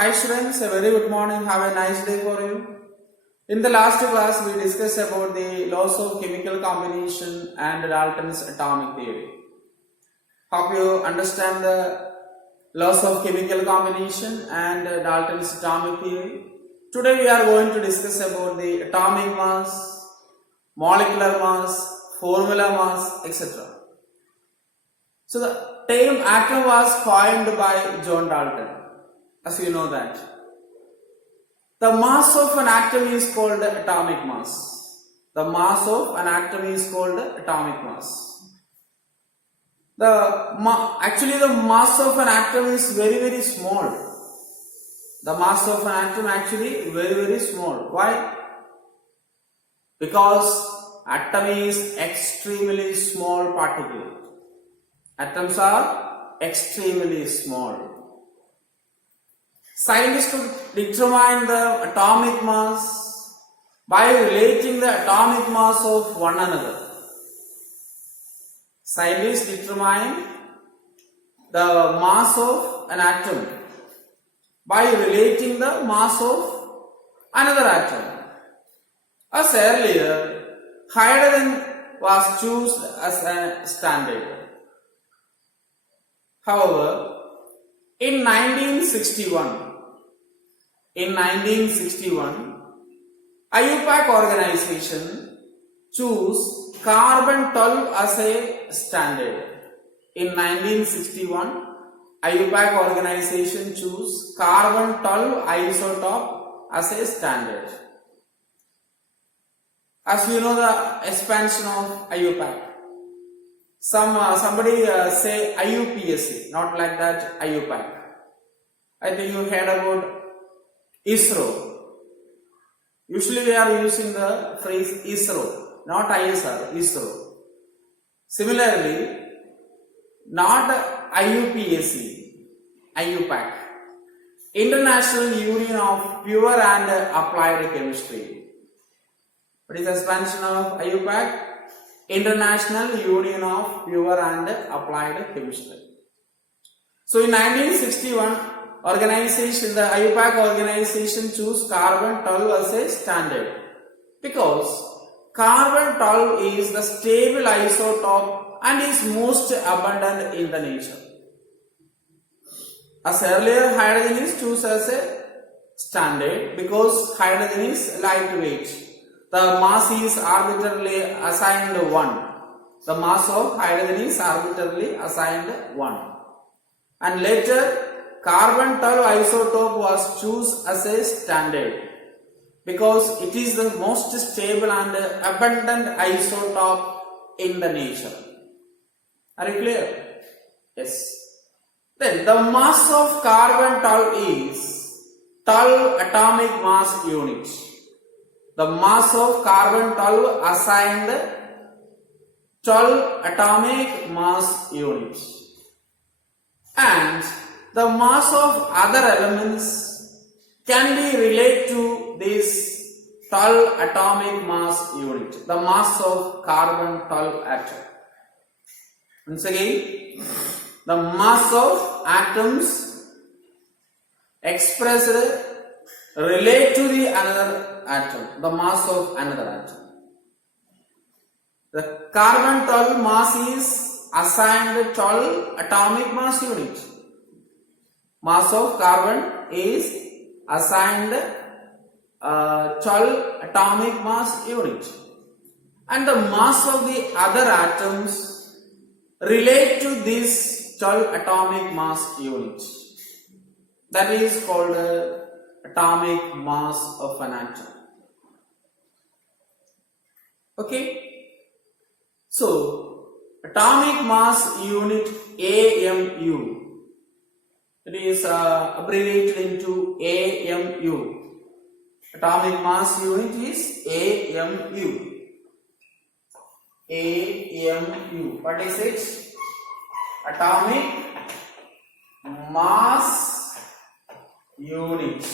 Hi students, a very good morning. Have a nice day for you. In the last class, we discussed about the laws of chemical combination and Dalton's atomic theory. Hope you understand the laws of chemical combination and Dalton's atomic theory. Today we are going to discuss about the atomic mass, molecular mass, formula mass, etc. So the term atom was coined by John Dalton, as you know that. The mass of an atom is called atomic mass. The mass of an atom is called atomic mass. Actually the mass of an atom is very small. The mass of an atom actually very small. Why? Because atom is extremely small particle. Atoms are extremely small. Scientists could determine the atomic mass by relating the atomic mass of one another. Scientists determine the mass of an atom by relating the mass of another atom. As earlier, hydrogen was chosen as a standard. However, in 1961, IUPAC organization chose carbon 12 as a standard. In 1961, IUPAC organization chose carbon 12 isotope as a standard. As you know the expansion of IUPAC. Somebody say IUPAC, not like that IUPAC. I think you heard about ISRO. Usually we are using the phrase ISRO, not ISR, ISRO. Similarly, not IUPAC, IUPAC, International Union of Pure and Applied Chemistry. What is the expansion of IUPAC? International Union of Pure and Applied Chemistry. So in 1961, the IUPAC organization chose carbon 12 as a standard because carbon 12 is the stable isotope and is most abundant in the nature. As earlier, hydrogen is chosen as a standard because hydrogen is lightweight. The mass is arbitrarily assigned 1. The mass of hydrogen is arbitrarily assigned 1. And later, carbon 12 isotope was chosen as a standard because it is the most stable and abundant isotope in the nature. Are you clear? Yes. Then the mass of carbon 12 is 12 atomic mass units. The mass of carbon 12 assigned 12 atomic mass units. And the mass of other elements can be related to this 12 atomic mass unit, the mass of carbon 12 atom. Once again, the mass of atoms expressed relate to the another atom, the mass of another atom. The carbon 12 mass is assigned 12 atomic mass unit. Mass of carbon is assigned 12 atomic mass unit. And the mass of the other atoms relate to this 12 atomic mass unit. That is called atomic mass of an atom. Okay. So, atomic mass unit AMU. It is abbreviated into AMU. Atomic mass unit is AMU. AMU. What is it? Atomic mass unit.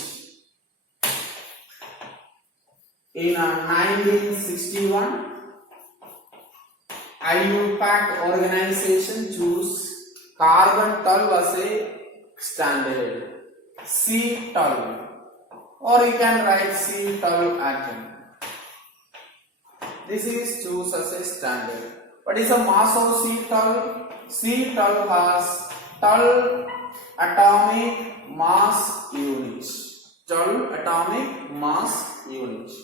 In 1961, IUPAC organization chose carbon 12 as a standard. C12, or you can write C12 atom. This is choose as a standard. What is the mass of C12? C12 has 12 atomic mass units. 12 atomic mass units.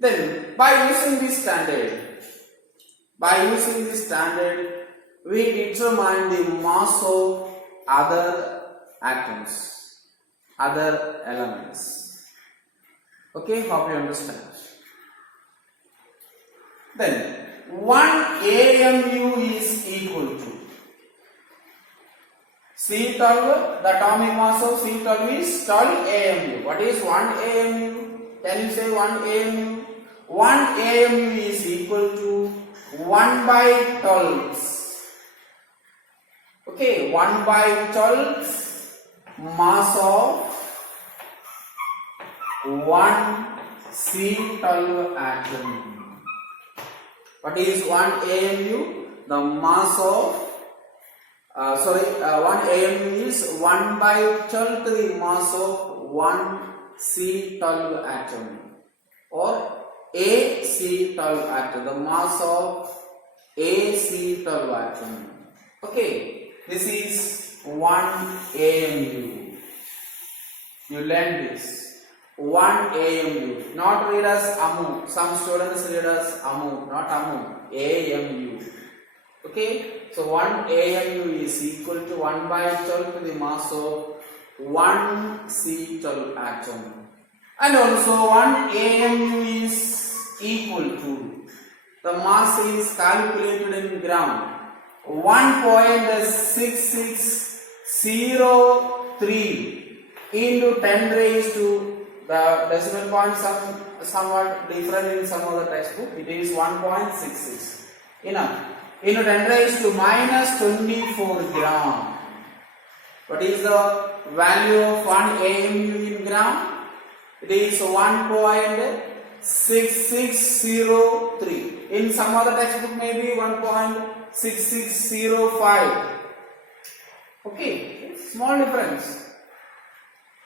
Then by using this standard, we determine the mass of other atoms, other elements. Okay, hope you understand. Then 1 AMU is equal to C12, the atomic mass of C12 is 12 AMU. What is 1 AMU? Can you say 1 AMU? 1 AMU is equal to 1 by 12. Okay, 1 by 12 mass of 1 C12 atom. What is 1 AMU? The mass of 1 AMU is 1 by 12 to the mass of 1 C12 atom, or a C12 atom, the mass of a C12 atom. Okay, this is 1 AMU. You learn this. 1 AMU, not read as AMU. Some students read as AMU, not AMU. AMU. Okay, so 1 AMU is equal to 1 by 12 to the mass of 1 C12 atom. And also 1 AMU is equal to, the mass is calculated in gram, 1.6603 into 10 raised to, the decimal point somewhat different in some other textbook, it is 1.66. Enough. Into 10 raised to minus 24 gram. What is the value of 1 AMU in gram? It is 1.6603. In some other textbook maybe 1.6605. Okay, small difference.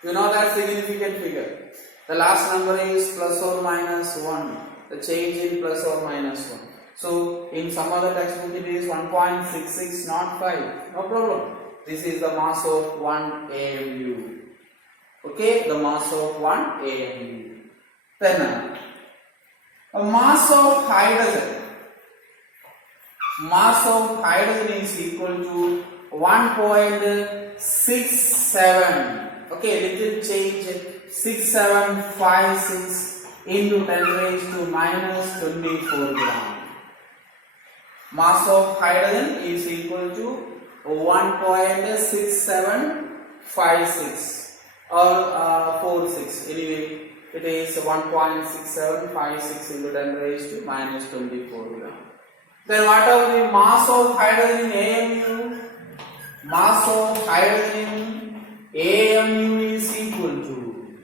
You know that significant figure. The last number is plus or minus 1. The change in plus or minus 1. So in some other textbook it is 1.66, not 5. No problem. This is the mass of 1 AMU. Okay, the mass of 1 AMU. Then a mass of hydrogen. Mass of hydrogen is equal to 1.67. Okay, little change, 6756 into 10 raised to minus 24 gram. Mass of hydrogen is equal to 1.6756 or 46. Anyway, it is 1.6756 into 10 raised to minus 24 gram. Then what are the mass of hydrogen in AMU? Mass of hydrogen AMU is equal to,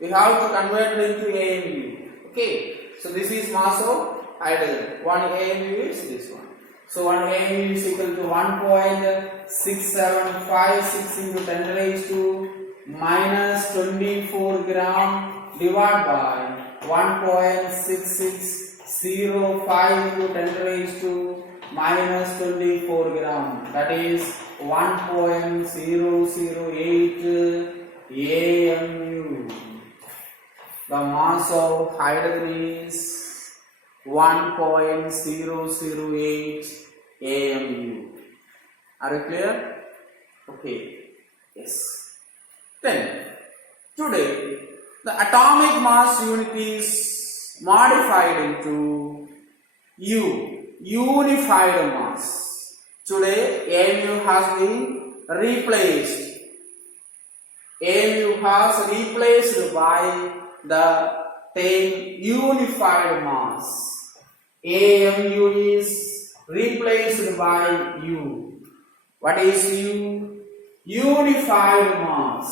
we have to convert it into AMU. Okay, so this is mass of hydrogen. 1 AMU is this one. So 1 AMU is equal to 1.6756 into 10 raised to minus 24 gram divided by 1.6605 into 10 raised to minus 24 gram. That is 1.008 AMU. The mass of hydrogen is 1.008 AMU. Are you clear? Okay. Yes. Then, today, the atomic mass unit is modified into U, unified mass. Today, AMU has been replaced. AMU has replaced by the term unified mass. AMU is replaced by U. What is U? Unified mass.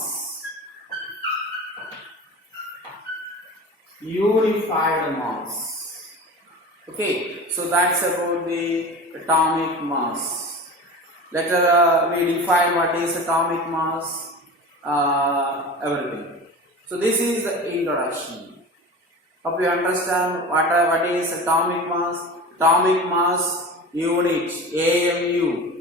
Unified mass. Okay, so that's about the atomic mass. Let us we define what is atomic mass. everything. So this is the introduction. Hope you understand what is atomic mass. Atomic mass unit AMU.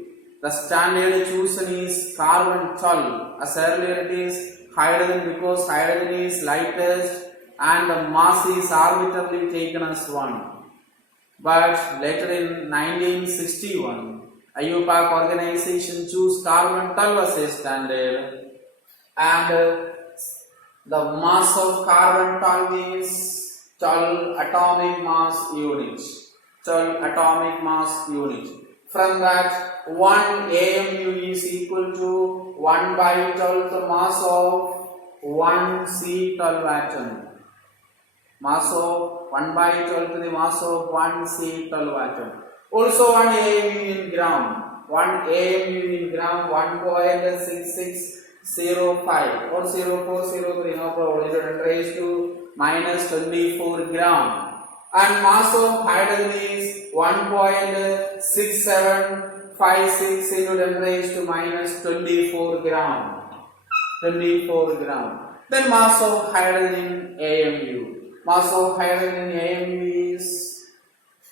The standard chosen is carbon 12. As earlier it is hydrogen because hydrogen is lightest and the mass is arbitrarily taken as 1. But later in 1961, IUPAC organization chose carbon 12 as a standard, and the mass of carbon 12 is 12 atomic mass unit. 12 atomic mass unit. From that, 1 AMU is equal to 1 by 12 the mass of 1 C12 atom. Mass of 1 by 12 to the mass of 1 C12 atom. Also 1 AMU in gram. 1 AMU in gram 1.6605 or 0403, no problem. It will raise to minus 24 gram. And mass of hydrogen is 1.6756 into 10 raised to minus 24 gram. 24 gram. Then mass of hydrogen in AMU. Mass of hydrogen in AMU is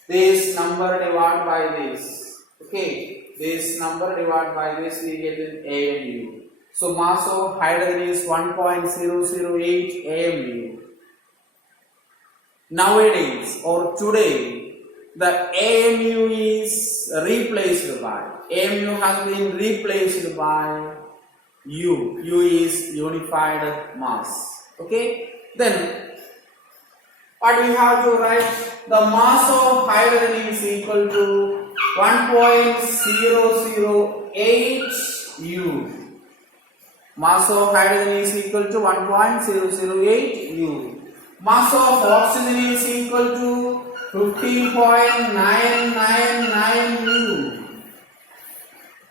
this number divided by this. Okay, this number divided by this we get in AMU. So mass of hydrogen is 1.008 AMU. Nowadays or today, the AMU is replaced by, AMU has been replaced by U. U is unified mass. Okay, then what we have to write, the mass of hydrogen is equal to 1.008 U. Mass of hydrogen is equal to 1.008 U. Mass of oxygen is equal to 15.999 U.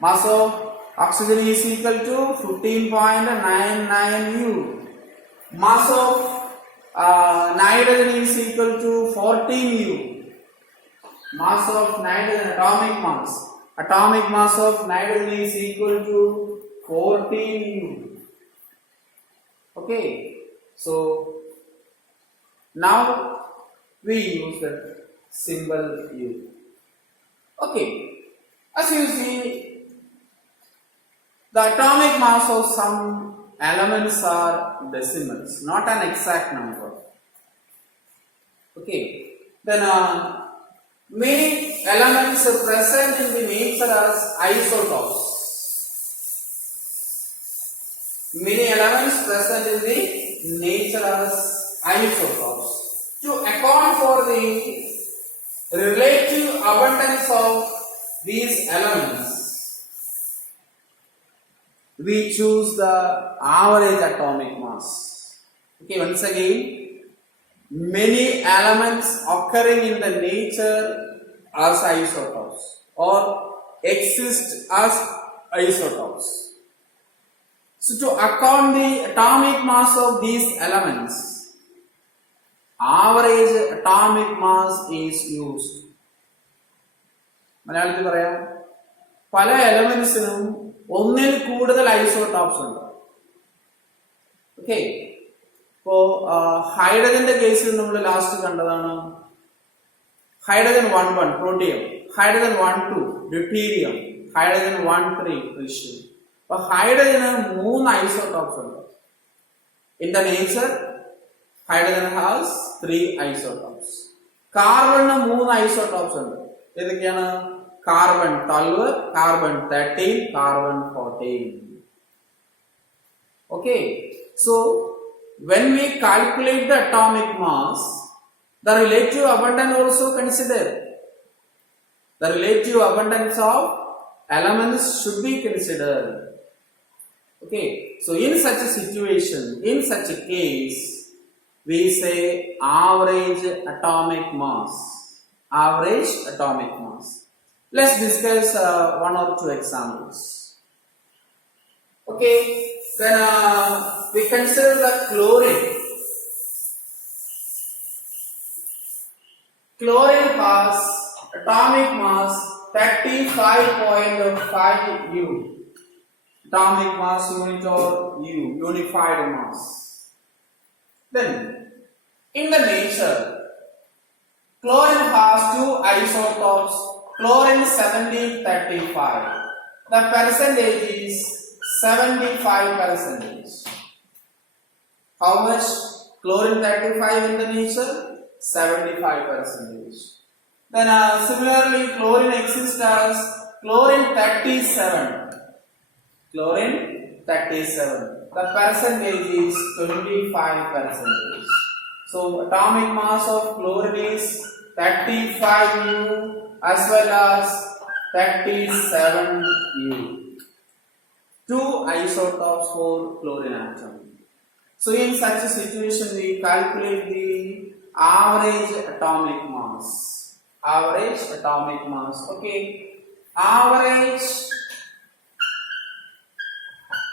Mass of oxygen is equal to 15.99 U. Mass of nitrogen is equal to 14 U. Mass of nitrogen, atomic mass. Atomic mass of nitrogen is equal to 14 U. Okay, so now we use the symbol U. Okay, as you see, the atomic mass of some elements are decimals, not an exact number. Okay, then many elements are present in the nature as isotopes. Many elements present in the nature as isotopes. To account for the relative abundance of these elements, we choose the average atomic mass. Okay, once again, many elements occurring in the nature as isotopes or exist as isotopes. So to account the atomic mass of these elements, average atomic mass is used. മലയാളത്തിൽ പറയാം, പല എലമെന്റ്സിനും ഒന്നിൽ കൂടുതൽ isotopes ഉണ്ട്. Okay, ഇപ്പോ ഹൈഡ്രജന്റെ കേസിൽ നമ്മൾ last കണ്ടതാണ് hydrogen 1,1 protium, hydrogen 1,2 deuterium, hydrogen 1,3 tritium. അപ്പൊ ഹൈഡ്രജന് 3 ഐസോടോപ്സ് ഉണ്ട്. In the nature hydrogen has 3 isotopes. കാർബണിന് 3 isotopes ഉണ്ട്. ഏതൊക്കെയാണ്? Carbon 12, carbon 13, carbon 14. Okay, so when we calculate the atomic mass, the relative abundance also consider. The relative abundance of elements should be considered. Okay, so in such a situation, in such a case, we say average atomic mass. Average atomic mass. Let's discuss one or two examples. Okay, then we consider the chlorine. Chlorine has atomic mass 35.5 U. atomic mass unit or U, unified mass. Then, in the nature, chlorine has two isotopes, chlorine 70-35. The percentage is 75 percentage. How much? Chlorine 35 in the nature? 75 percentage. Then similarly, chlorine exists as chlorine 37. Chlorine 37. The percentage is 25 percentage. So atomic mass of chlorine is 35 U as well as 37 U. Two isotopes for chlorine atom. So in such a situation, we calculate the average atomic mass. Average atomic mass. Okay. Average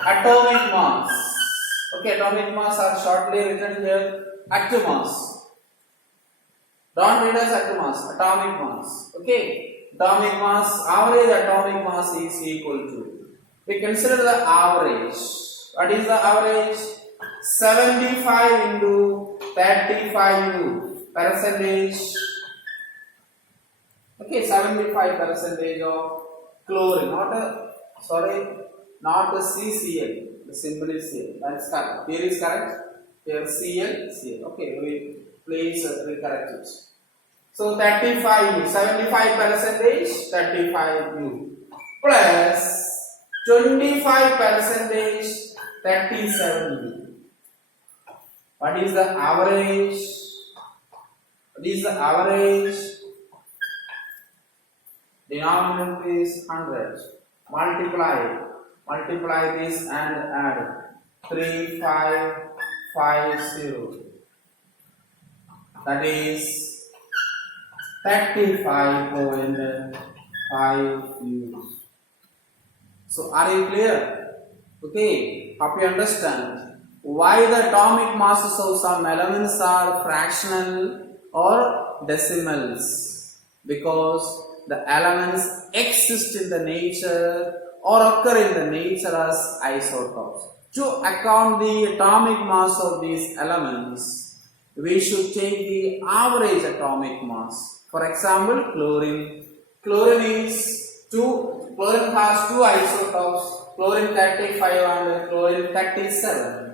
atomic mass. Okay, atomic mass are shortly written here. Atomos. Don't read as atomos. Atomic mass. Okay. Atomic mass. Average atomic mass is equal to. We consider the average. What is the average? 75 into 35 U percentage. Okay, 75 percentage of chlorine, not the CCl. The symbol is here. That's correct. Here is correct. Here Cl. Okay, we please recorrect it. So 35 U, 75 percentage, 35 U plus 25 percentage, 37 U. What is the average? What is the average? Denominator is 100. Multiply this and add 3550. That is 35.5 U. So are you clear? Okay, hope you understand why the atomic masses of some elements are fractional or decimals. Because the elements exist in the nature or occur in the nature as isotopes. To account the atomic mass of these elements, we should take the average atomic mass. For example, chlorine. Chlorine has two isotopes, chlorine 35 and chlorine 37.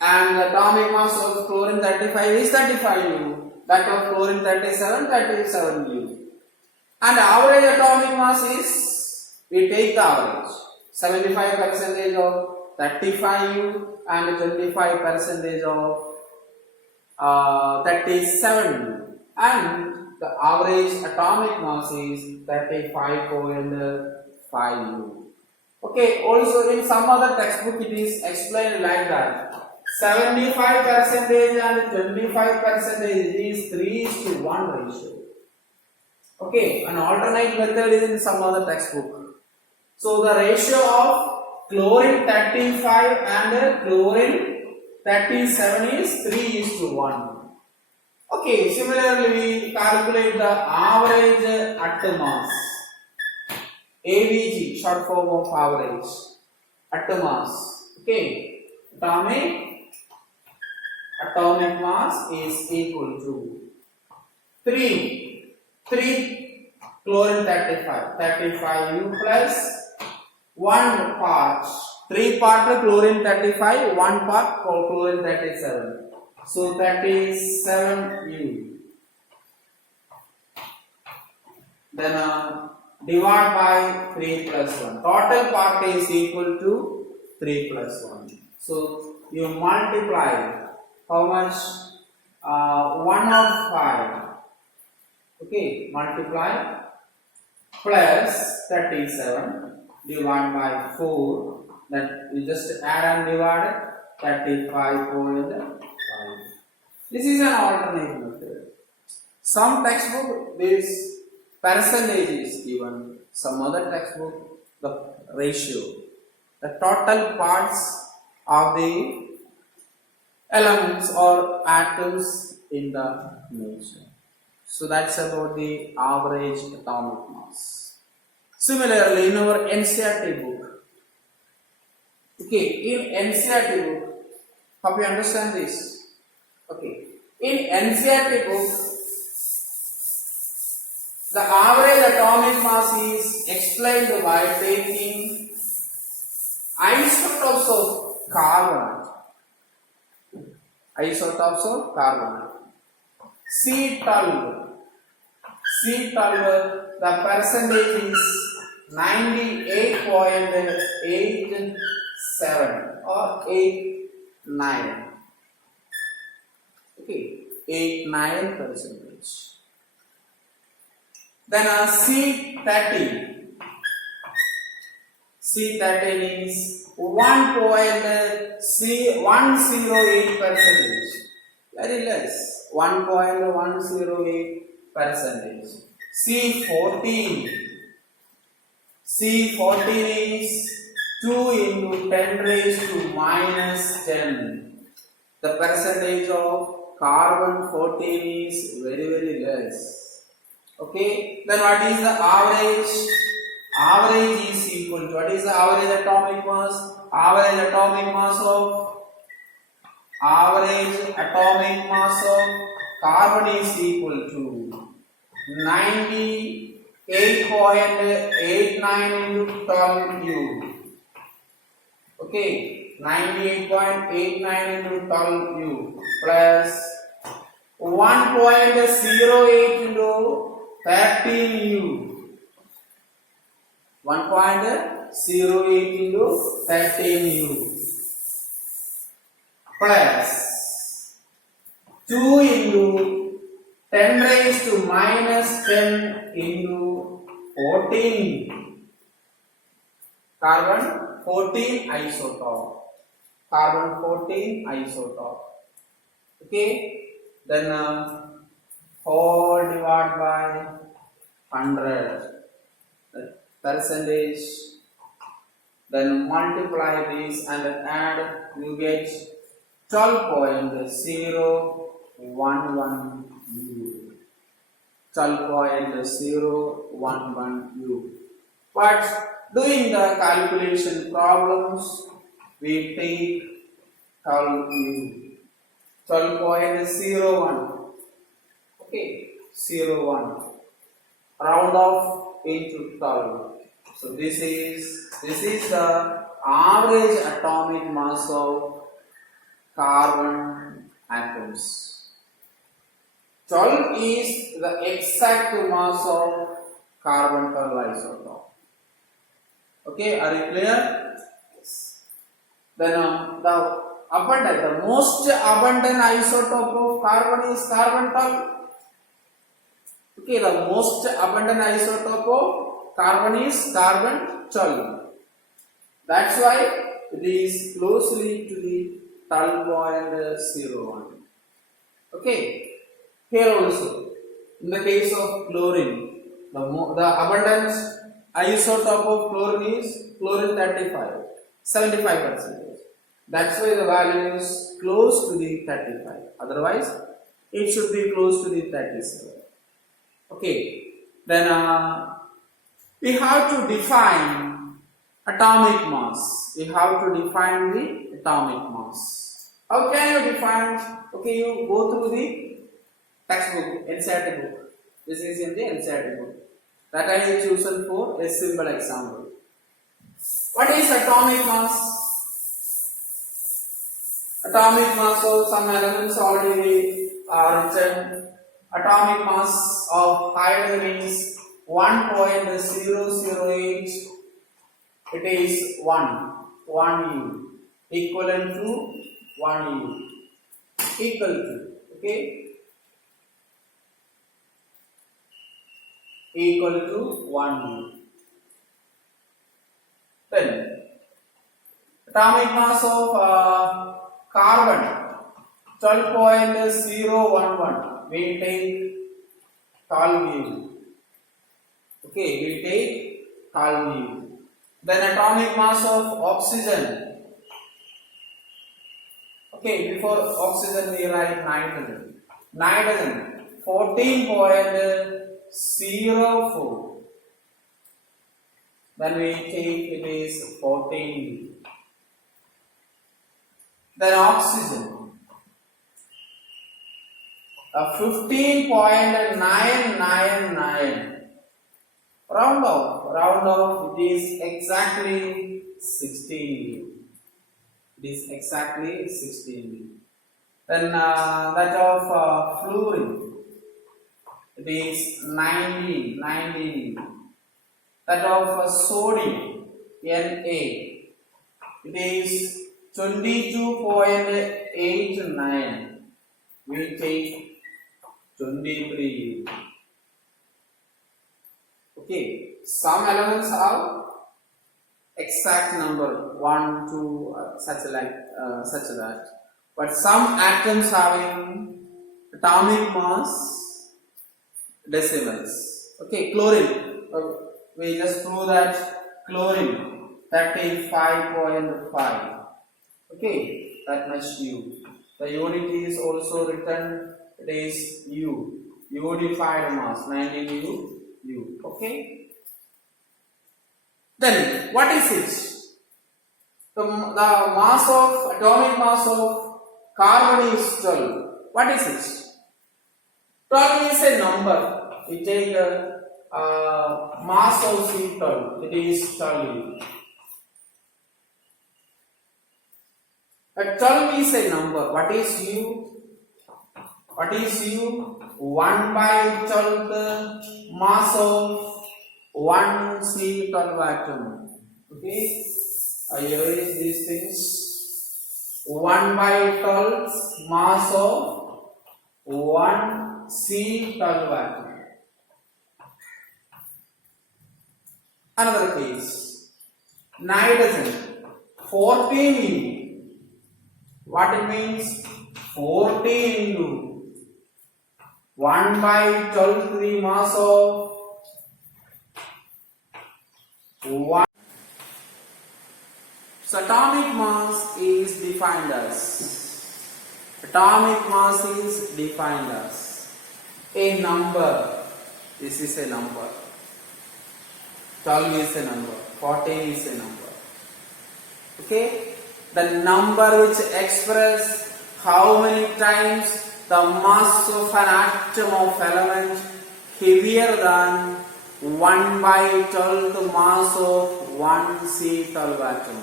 And the atomic mass of chlorine 35 is 35 U. That of chlorine 37 U. And average atomic mass is, we take the average, 75 percentage of 35 U and 25 percentage of 37 U. And the average atomic mass is 35.5 U. Okay, also in some other textbook it is explained like that. 75 percentage and 25 percentage is 3:1 ratio. Okay, an alternate method is in some other textbook. So the ratio of chlorine 35 and chlorine 37 is 3:1. Okay, similarly we calculate the average atom mass. AVG, short form of average atom mass. Okay, atomic mass is equal to 3 chlorine 35 U plus 1 part, 3 part chlorine 35, 1 part chlorine 37. So 37 U. Then divide by 3 plus 1. Total part is equal to 3 plus 1. So you multiply how much? 1 of 5. Okay, multiply plus 37 divided by 4. That we just add and divide 35.5. This is an alternate method. Some textbook this percentage is given. Some other textbook the ratio. The total parts of the elements or atoms in the nature. So that's about the average atomic mass. Similarly, in our NCERT book, Okay, in NCERT book, hope you understand this. Okay, in NCERT book, the average atomic mass is explained by taking isotopes of carbon. Isotopes of carbon. C12. C12, the percentage is 98.87 or 89. Okay, 89 percentage. Then C13. C13 is 1.108 percentage. Very less. 1.108 percentage. C14. C14 is 2 into 10 raised to minus 10. The percentage of carbon 14 is very less. Okay, then what is the average? Average is equal to, what is the average atomic mass? Average atomic mass of carbon is equal to 98.89 into 12 U. Okay, 98.89 into 12 U plus 1.08 into 13 U. 1.08 into 13 U plus 2 into 10 raised to minus 10 into 14. Carbon 14 isotope. Carbon 14 isotope. Okay, then 4 divided by 100. Percentage, then multiply this and add, you get 12.011 U. 12.011 U. But doing the calculation problems, we take 12 U. 12.01. Okay, 01. Round off into 12. So this is the average atomic mass of carbon atoms. 12 is the exact mass of carbon 12 isotope. Okay, are you clear? Yes. Then the most abundant isotope of carbon is carbon 12. Okay, the most abundant isotope of carbon is carbon 12. That's why it is closely to the 12.01. Okay, here also, in the case of chlorine, the abundant isotope of chlorine is chlorine 35, 75%. That's why the value is close to the 35. Otherwise, it should be close to the 37. Okay, then we have to define atomic mass. We have to define the atomic mass. How can you define? Okay, you go through the textbook, NCERT book. This is in the NCERT book. That I have chosen for a simple example. What is atomic mass? Atomic mass of some elements already are written. Atomic mass of hydrogen is 1.008. It is 1 U, equivalent to 1 U, equal to, okay, equal to 1 U. Then atomic mass of carbon 12.011. We take 12 U. Okay, we take 12 U. Then atomic mass of oxygen. Okay, before oxygen we write nitrogen. Nitrogen 14.04. Then we take it is 14. Then oxygen. 15.999. Round off, it is exactly 16. It is exactly 16. Then that of fluorine, it is 19. That of sodium, Na, it is 22.89. We take 23. Okay, some elements have exact number 1, 2, such that, but some atoms having atomic mass decimals. Okay, chlorine. We just prove that chlorine 35.5. Okay, that much U. The unit is also written. It is U. Unified mass 19 U. Okay. Then what is it? The atomic mass of carbon is 12. What is it? 12 is a number. We take mass of C12. It is 12. 12 is a number. What is U? What is U? 1 by 12 mass of 1 C12 atom. Okay, I erase these things. 1 by 12 mass of 1 C12 atom. Another case. Nitrogen 14 into. What it means? 14 into 1 by 12 to the mass of 1. So atomic mass is defined as a number. This is a number. 12 is a number. 14 is a number. Okay? The number which expresses how many times the mass of an atom of element heavier than 1 by 12 mass of 1 C12 atom.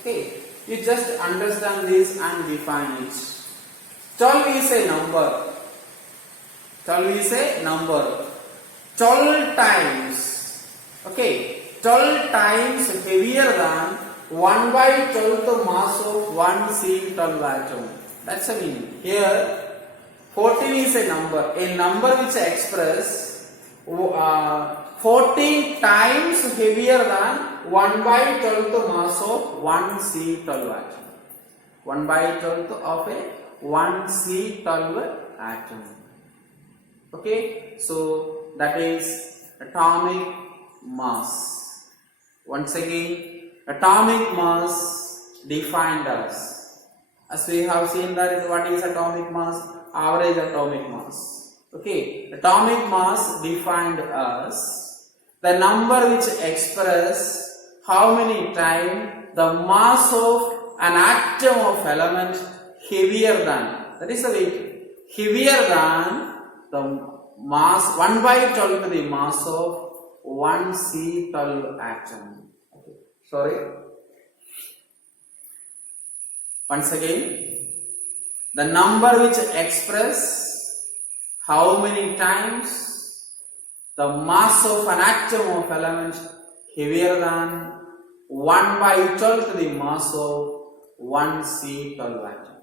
Okay, you just understand this and define it. 12 is a number. 12 times. Okay, 12 times heavier than 1 by 12 mass of 1 C12 atom. That's the meaning. Here 14 is a number which expresses 14 times heavier than 1 by 12 mass of 1 C12 atom. 1 by 12 of a 1 C12 atom. Okay, so that is atomic mass. Once again, atomic mass defined as we have seen that what is atomic mass? Average atomic mass. Okay, atomic mass defined as the number which express how many times the mass of an atom of element heavier than, that is the weight, heavier than the mass 1 by 12 to the mass of 1 C12 atom. Okay. Sorry. Once again, the number which express how many times the mass of an atom of element heavier than 1 by 12 to the mass of 1 C12 atom.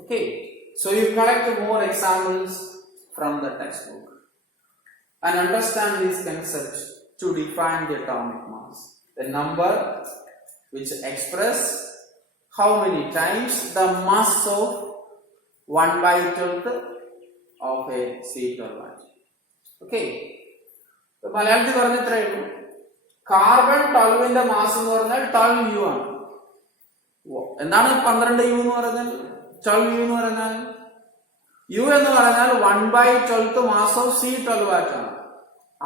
Okay, so you collect more examples from the textbook and understand these concepts to define the atomic mass. The number which express how many times the mass of 1 by 12 of a C12 atom. Okay. So, മലയാളത്തിൽ പറഞ്ഞ എത്രയുള്ളൂ? Carbon 12ന്റെ mass എന്ന് പറഞ്ഞാൽ 12 U ആണ്. എന്താണ് 12 U എന്ന് പറഞ്ഞാൽ? 12 U എന്ന് പറഞ്ഞാൽ U എന്ന് പറഞ്ഞാൽ 1 by 12 mass of C12 atom ആണ്.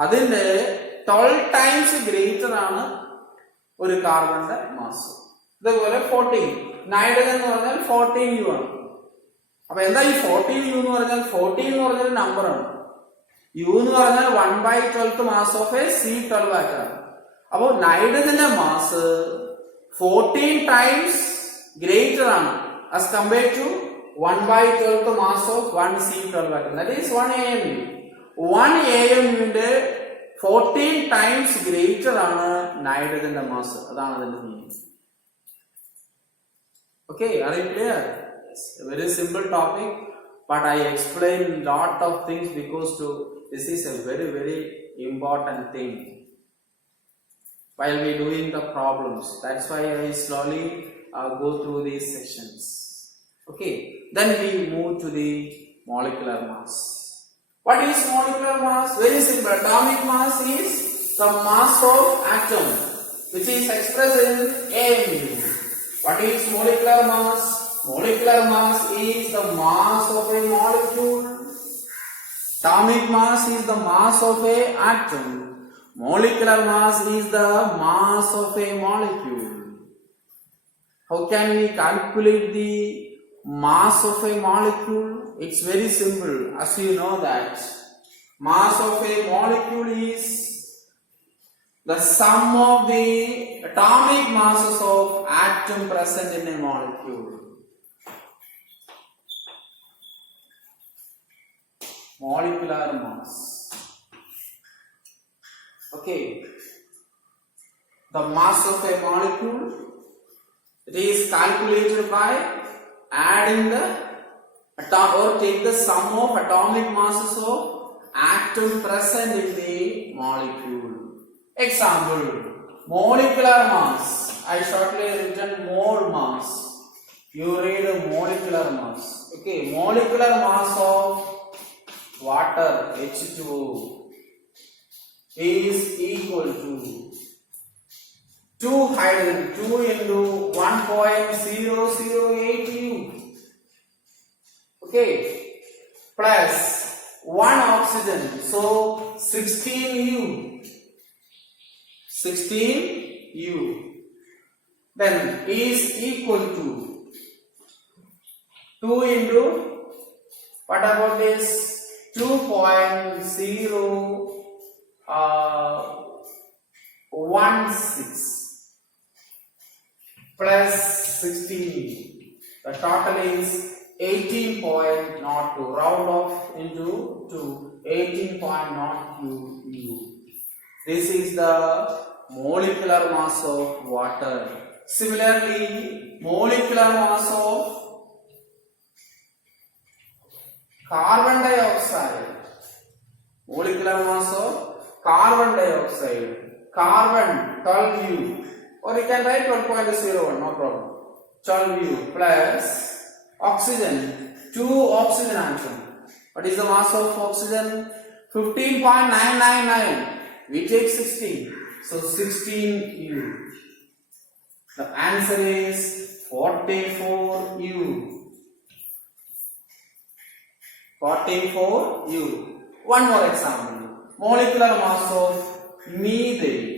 അതിന്റെ 12 ടൈംസ് ഗ്രേറ്റർ ആണ് ഒരു കാർബണിന്റെ മാസ്. ഇതുപോലെ 14 നൈട്രജൻ എന്ന് പറഞ്ഞാൽ 14U ആണ്. അപ്പൊ എന്താ ഈ 14U എന്ന് പറഞ്ഞാൽ? 14 എന്ന് പറഞ്ഞൊരു നമ്പറാണ്. U എന്ന് പറഞ്ഞാൽ 1/12 mass of A C12 atom ആണ്. അപ്പോ നൈട്രജന്റെ മാസ് 14 ടൈംസ് ഗ്രേറ്റർ ആണ് as compared to 1/12 mass of 1 C12 atom. That is 1 AMU. 1 AMU ന്റെ 14 times greater ആണ് നൈട്രജന്റെ മാസ്. അതാണ് അതിന്റെ meaning. Okay, are you clear? Yes, a very simple topic, but I explained lot of things because this is a very important thing while we doing the problems. That's why I slowly go through these sections. Okay, then we move to the molecular mass. What is molecular mass? Very simple. Atomic mass is the mass of atom, which is expressed in AMU. What is molecular mass? Molecular mass is the mass of a molecule. Atomic mass is the mass of a atom. Molecular mass is the mass of a molecule. How can we calculate the mass of a molecule? It's very simple. As you know that mass of a molecule is the sum of the atomic masses of atom present in a molecule. Molecular mass. Okay. The mass of a molecule, it is calculated by adding the or take the sum of atomic masses of atom present in the molecule. Example, molecular mass. I shortly written mole mass. You read molecular mass. Okay, molecular mass of water H2O is equal to 2 hydrogen, 2 into 1.008 U. Okay, plus 1 oxygen, so 16 U. 16 U. Then is equal to 2 into, what about this? 2.016 plus 16. The total is 18.02. Round off into 2. 18.02 U. This is the molecular mass of water. Similarly, molecular mass of carbon dioxide. Molecular mass of carbon dioxide. Carbon 12U. Or you can write 12.01, no problem. 12U plus oxygen, 2 oxygen atom. What is the mass of oxygen? 15.999. We take 16. So 16U. The answer is 44U. 44U. One more example. Molecular mass of methane.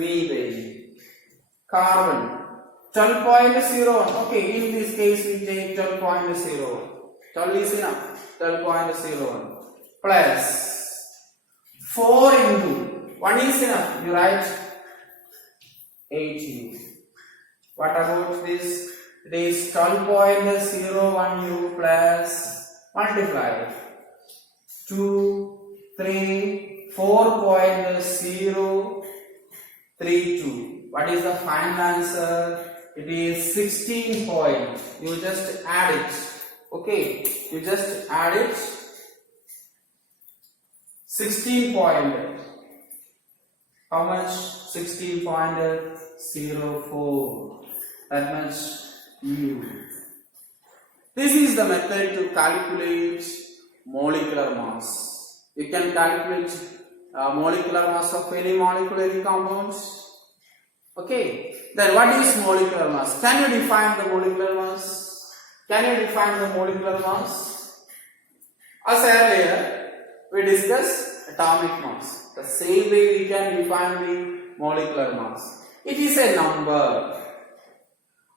Methane. Carbon 12.01. Okay, in this case we take 12.01. 12 is enough. 12.01 plus 4 into 1 is enough. You write 8U. What about this? It is 12.01U plus multiply 2, 3, 4.032. What is the final answer? It is 16 point. You just add it. Okay, you just add it. 16 point. How much? 16.04. That much U. This is the method to calculate molecular mass. You can calculate molecular mass of any molecular compounds. Okay. Then what is molecular mass? Can you define the molecular mass? Can you define the molecular mass? As earlier, we discussed atomic mass. The same way we can define the molecular mass. It is a number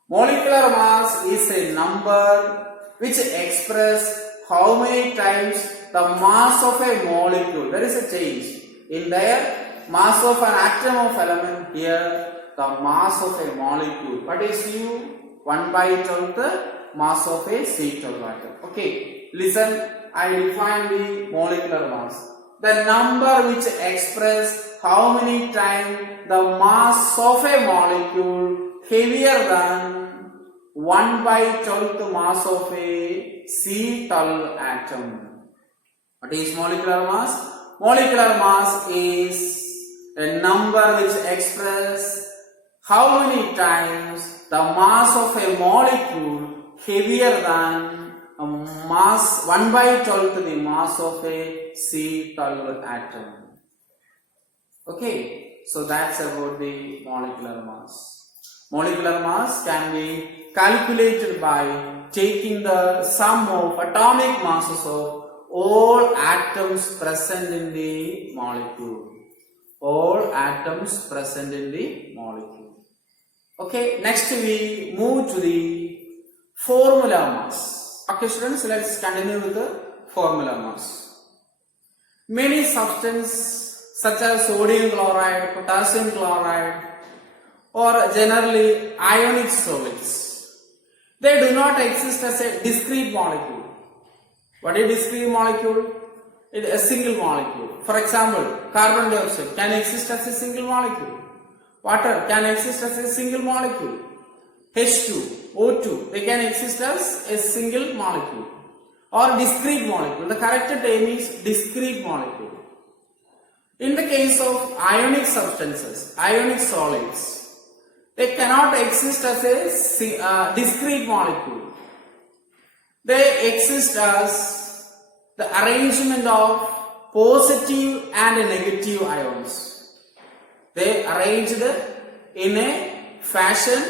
Molecular mass is a number which expresses how many times the mass of a molecule. There is a change in their mass of an atom of element. Here the mass of a molecule. What is U? 1 by 12 the mass of a C12 atom. Okay, listen, I define the molecular mass. The number which expresses how many times the mass of a molecule heavier than 1 by 12th mass of a C12 atom. What is molecular mass? Molecular mass is a number which expresses how many times the mass of a molecule heavier than a mass 1 by 12th the mass of a C12 atom. Okay, so that's about the molecular mass. Molecular mass can be calculated by taking the sum of atomic masses of all atoms present in the molecule. All atoms present in the molecule. Okay, next we move to the formula mass. Okay students, let's continue with the formula mass. Many substances such as sodium chloride, potassium chloride, or generally ionic solids, they do not exist as a discrete molecule. What is discrete molecule? It is a single molecule. For example, carbon dioxide can exist as a single molecule. Water can exist as a single molecule. H2, O2, they can exist as a single molecule or discrete molecule. The correct term is discrete molecule. In the case of ionic substances, ionic solids, they cannot exist as a discrete molecule. They exist as the arrangement of positive and negative ions. They arranged in a fashion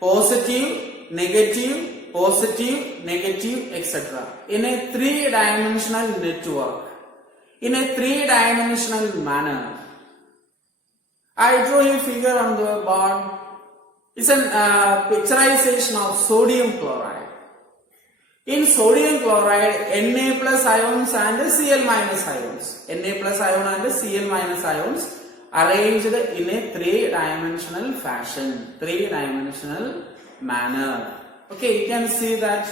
positive, negative, positive, negative, etc. in a three-dimensional network, in a three-dimensional manner. I drew a figure on the board. It's a picturization of sodium chloride. In sodium chloride, Na plus ions and Cl minus ions. Na plus ion and Cl minus ions arranged in a three-dimensional fashion, three-dimensional manner. Okay, you can see that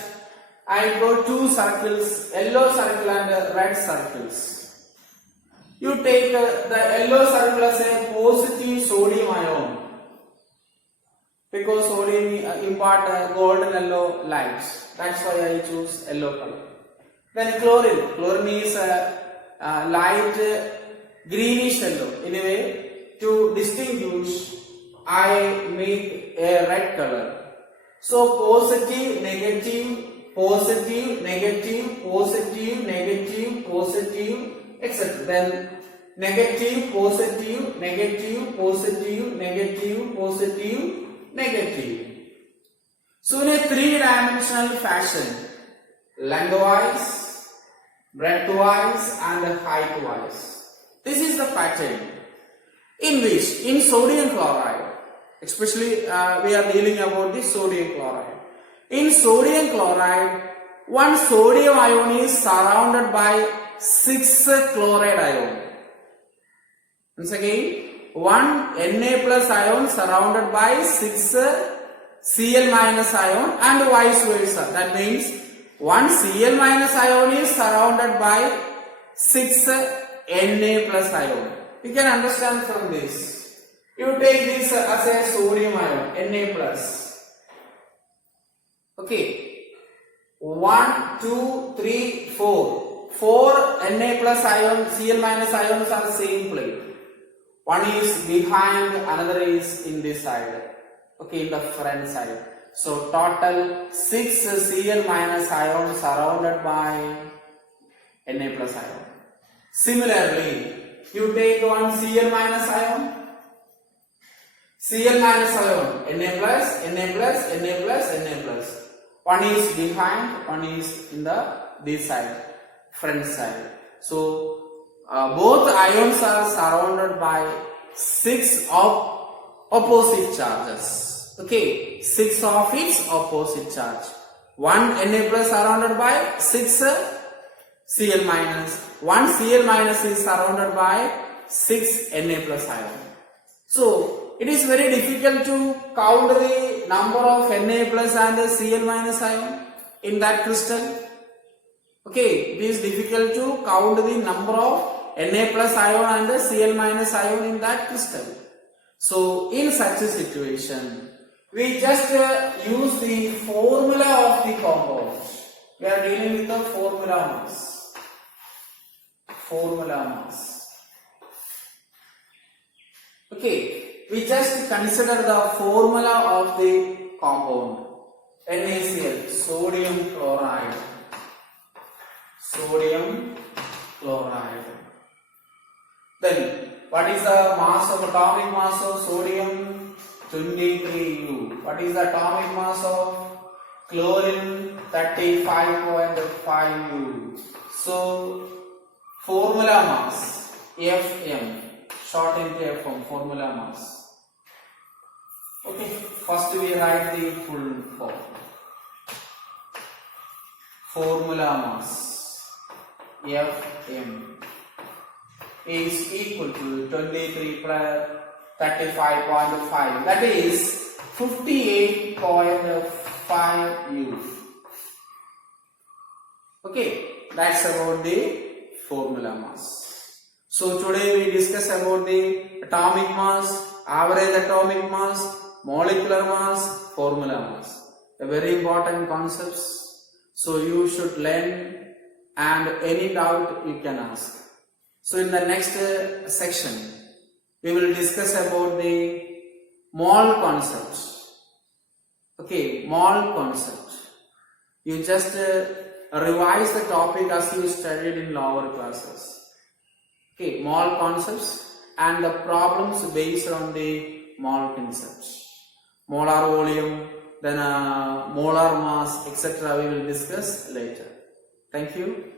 I draw two circles, yellow circle and red circles. You take the yellow circle as a positive sodium ion, because sodium impart golden yellow lights. That's why I choose yellow color. Then chlorine. Chlorine is a light greenish yellow. Anyway, to distinguish, I make a red color. So positive, negative, positive, negative, positive, negative, positive, etc. Then negative, positive, negative, positive, negative, positive, negative. So in a three-dimensional fashion, lengthwise, breadthwise and height-wise. This is the pattern in which in sodium chloride, especially we are dealing about the sodium chloride. In sodium chloride, one sodium ion is surrounded by 6 chloride ion. Once again, one Na plus ion surrounded by 6 Cl minus ion and vice versa. That means one Cl minus ion is surrounded by 6 Na plus ion. You can understand from this. You take this as a sodium ion, Na plus. Okay. 1, 2, 3, 4. 4 Na plus ion, Cl minus ions are same plate. One is behind, another is in this side. Okay, in the front side. So total 6 Cl minus ions surrounded by Na plus ion. Similarly, you take one Cl minus ion, Cl minus ion, Na plus, Na plus, Na plus, Na plus. One is behind, one is in the this side, front side. So both ions are surrounded by 6 opposite charges. Okay, 6 of its opposite charge. 1 Na plus surrounded by 6 Cl minus. 1 Cl minus is surrounded by 6 Na plus ion. So, it is very difficult to count the number of Na plus and Cl minus ion in that crystal. Okay, it is difficult to count the number of Na plus ion and Cl minus ion in that crystal. So, in such a situation, we just use the formula of the compound. We are dealing with the formula mass. Formula mass. Okay, we just consider the formula of the compound. NaCl, sodium chloride. Sodium chloride. Then, what is the mass of atomic mass of sodium? 23U. What is the atomic mass of chlorine? 35.5U. So, formula mass Fm, short into Fm, formula mass. Okay, first we write the full form. Formula mass Fm is equal to 23 plus 35.5, that is 58.5U. Okay, that's about the formula mass. So today we discuss about the atomic mass, average atomic mass, molecular mass, formula mass. A very important concepts. So you should learn, and any doubt you can ask. So in the next section, we will discuss about the mole concept. Okay, mole concept. You just revise the topic as you studied in lower classes. Okay, mole concepts and the problems based on the mole concepts. Molar volume, then molar mass, etc. we will discuss later. Thank you.